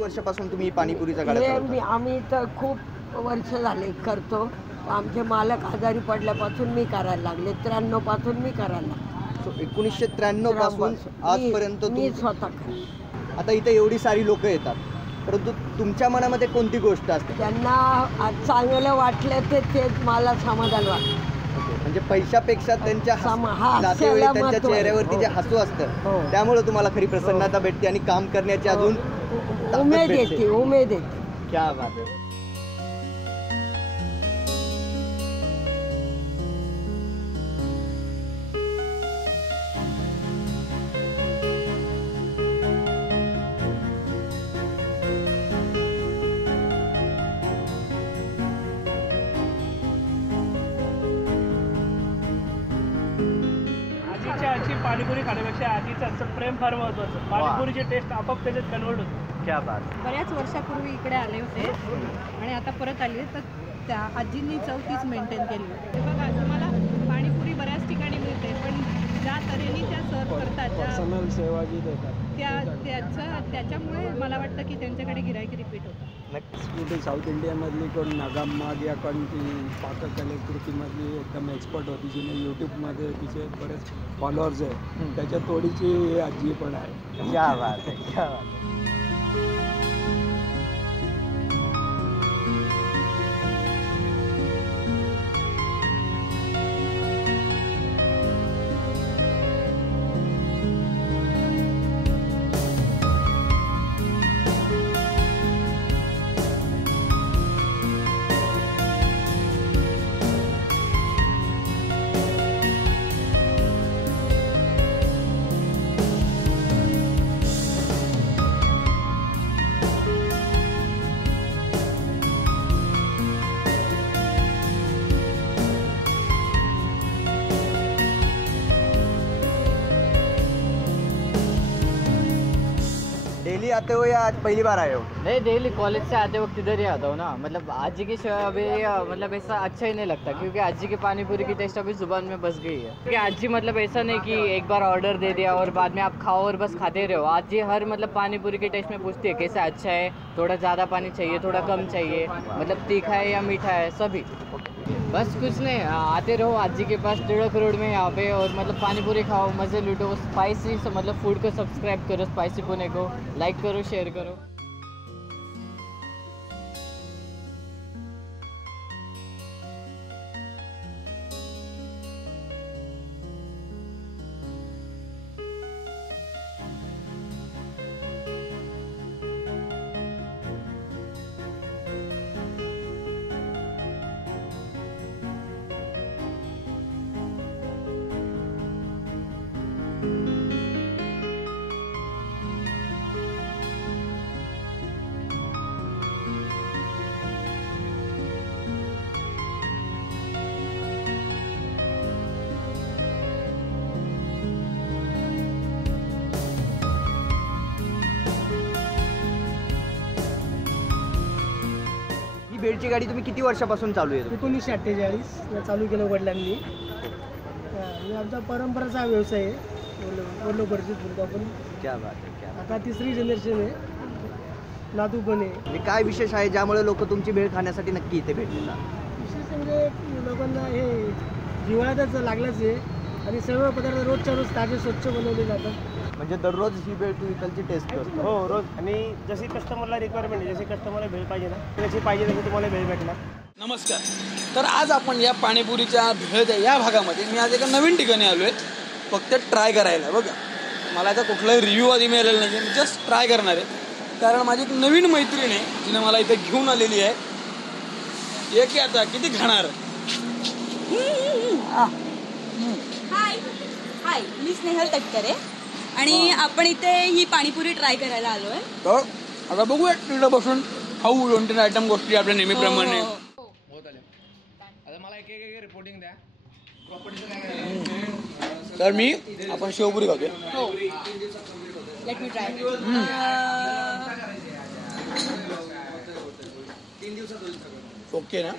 वर्षापासून तुम्ही पाणीपुरीचा गाडा चालवता? आम्ही तर खूप वर्ष झाले करतो. आमचे मालक आजारी पडल्यापासून मी करायला लागले. 93 पासून मी करायला लागले. 1993 पासून आजपर्यंत मी स्वतः करते. आता इथे एवढी सारी लोक येतात, परंतु तुमच्या मनामध्ये कोणती गोष्ट असते? त्यांना चांगलं वाटलं तेच मला समाधान वाटतं. म्हणजे पैशापेक्षा त्यांच्या त्यांच्या चेहऱ्यावरती जे हसू असतं त्यामुळे तुम्हाला खरी प्रसन्नता भेटते आणि काम करण्याची अजून उमेद येते. क्या बात आहे. आजी पाणीपुरी खाण्यापेक्षा आजीचं प्रेम फार महत्त्वाचं. पाणीपुरीची टेस्ट आपोआप त्याच्यात कन्वर्ट होते. क्या बात. बऱ्याच वर्षापूर्वी इकडे आले होते आणि आता परत आले तर त्या आजींनी चव तीच मेंटेन केली. हे बघा तुम्हाला पाणीपुरी बऱ्याच ठिकाणी मिळते, पण ज्या तऱ्हेने त्या सर्व करतात पर्सनल सेवा जी देतात त्याच्यामुळे मला वाटतं की त्यांच्याकडे गिराईक रिपीट होतं. कुठे साऊथ इंडियामधली कोण नागाम्माग या कोण ती पाककलेकृतीमधली एकदम एक्सपर्ट होती, जिने यूट्यूबमध्ये तिचे बरेच फॉलोअर्स आहे. त्याच्या तोडीची आजी पण आहे. क्या बात आहे, क्या बात आहे. डेली आते हो या आज पहली बार आए हो? नहीं, डेली कॉलेज से आते वक्त इधर ही आता हूँ ना. मतलब आजी की सेवा अभी मतलब ऐसा अच्छा ही नहीं लगता, क्योंकि आजी की पानीपुरी की टेस्ट अभी जुबान में बस गई है. क्योंकि आजी मतलब ऐसा नहीं कि एक बार ऑर्डर दे दिया और बाद में आप खाओ और बस खाते रहो. आजी हर मतलब पानीपुरी की टेस्ट में पूछती है कैसा अच्छा है, थोड़ा ज़्यादा पानी चाहिए, थोड़ा कम चाहिए, मतलब तीखा है या मीठा है, सभी. बस कुछ नहीं, आते रहो आजी के पास टिळक रोड में यहाँ पे, और मतलब पानीपुरी खाओ, मज़े लूटो. स्पाइसी मतलब फूड को सब्सक्राइब करो, स्पाइसी पुणे को लाइक करो, शेयर करो. बेडची गाडी तुम्ही किती वर्षापासून चालू आहे? 1948 चालू केलं वडिलांनी. आमचा परंपराचा व्यवसाय आहे. वडिलोपार्जित बोलतो आपण. क्या बात आहे, क्या. आता 3री जनरेशन आहे. नातू पण आहे. काय विशेष आहे ज्यामुळे लोक तुमची भेळ खाण्यासाठी नक्की इथे भेट देतात? विशेष म्हणजे लोकांना हे जिव्हाळ्यातच लागलंच आहे आणि सर्व पदार्थ रोजच्या रोज ताजे स्वच्छ बनवले जातात. म्हणजे दररोज ही भेळ तू इकडची टेस्ट करतो? हो, रोज. आणि जशी कस्टमरला रिक्वायरमेंट आहे, जशी कस्टमरला भेळ पाहिजे ना तशी पाहिजे तशी तुम्हाला भेळ भेटणार. नमस्कार. तर आज आपण या पाणीपुरीच्या भेळच्या या भागामध्ये मी आज एका नवीन ठिकाणी आलो आहे, फक्त ट्राय करायला. बघा, मला याचा कुठलाही रिव्ह्यू आधी मिळालेला नाही आहे. मी जस्ट ट्राय करणार आहे, कारण माझी एक नवीन मैत्रीण आहे, जिने मला इथे घेऊन आलेली आहे. ये की आता किती खाणार? हाय, मी स्नेहल तटकरे आणि आपण इथे ही पाणीपुरी ट्राय करायला आलोय. तर आता बघूया तिकडे बसून खाऊ 2-3 आयटम गोष्टी आपल्या नेहमीप्रमाणे. आता मला एक रिपोर्टिंग द्या. तर मी आपण शेवपुरी खातोय. Let me try. ओके ना?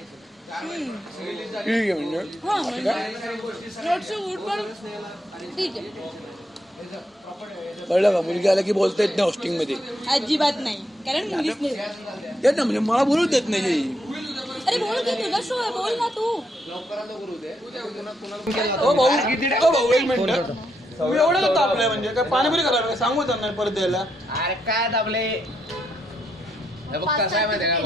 ठीक आहे. म्हणजे ठीक आहे. कळलं का? मुलगी आल्या की बोलता येत नाही हॉस्टिंग मध्ये. अजिबात नाही, कारण मुलीच नाही. येत ना, म्हणजे मला बोलूच देत नाही. अरे बोल की तुझा शो आहे, बोल ना तू. भाऊ एक मिनिट, मी एवढं तापलंय म्हणजे काय पाणीपुरी करायला सांगू त्यांना परत द्यायला. अरे काय दाबले, कसं आहे माहिती आहे का,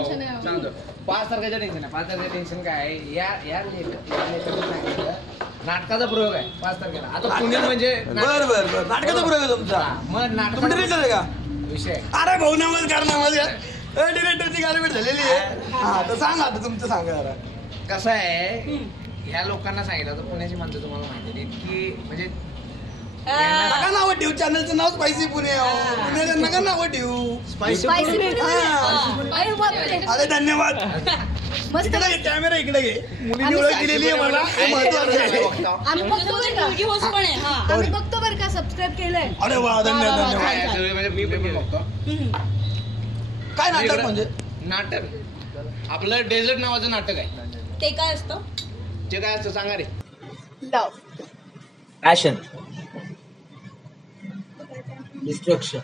सांगतो 5 तारखेचं टेन्शन आहे. 5 तारखेचं टेन्शन काय आहे, या नाटकाचा प्रयोग आहे 5 तारखेला. आता पुणे म्हणजे बरं नाटकाचा प्रयोग आहे तुमचा. मग नाटक डिरेक्टर आहे का विषय. अरे भाऊ नमस्कार डिरेक्टरची गाडी झालेली आहे. हा तर सांगा आता तुमचं सांगा जरा. कसं आहे, ह्या लोकांना सांगितलं तर पुण्याची माणसं तुम्हाला माहिती आहे की म्हणजे नका नाव ठेवू, चॅनलचं नाव स्पायसी पुणे. पुण्याचं नका नाव ठेवू. अरे धन्यवाद. इकडे कॅमेरा इकडे घे. मुलीने ओळख दिलेली आहे मला, हे महत्वाचं आहे. मुलगी होस्ट पण आहे. हा आम्ही बघतो बरं का, सबस्क्राईब केलंय. अरे वा धन्यवाद. म्हणजे मी पण बघतो. काय नाटक म्हणजे? नाटक आपलं डेझर्ट नावाचं नाटक आहे. ते काय असतं? ते काय असतं सांगा रे. लव, पॅशन, डिस्ट्रक्शन.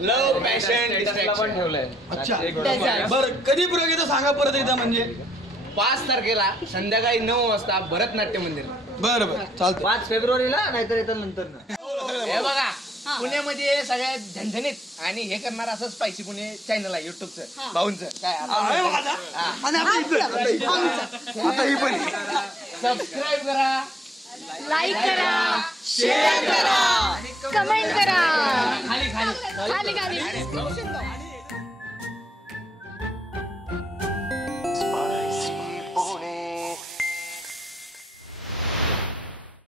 लव, पॅशन, डिस्ट्रॅक्शन ठेवलंय. अच्छा बरं, कधी प्रयोग येतो सांगा परत एकदा. म्हणजे 5 तारखेला संध्याकाळी 9 वाजता भरतनाट्य मंदिर. बरं चालतं. 5 फेब्रुवारीला नाहीतर येतं नंतर. हे बघा, पुण्यामध्ये सगळ्यात झणझणीत आणि हे करणार असं स्पायसी पुणे चॅनल आहे युट्यूबचं, भाऊंचं. काय आता ही पण सबस्क्राईब करा, लाईक करा, शेअर करा, कमेंट करा. खाली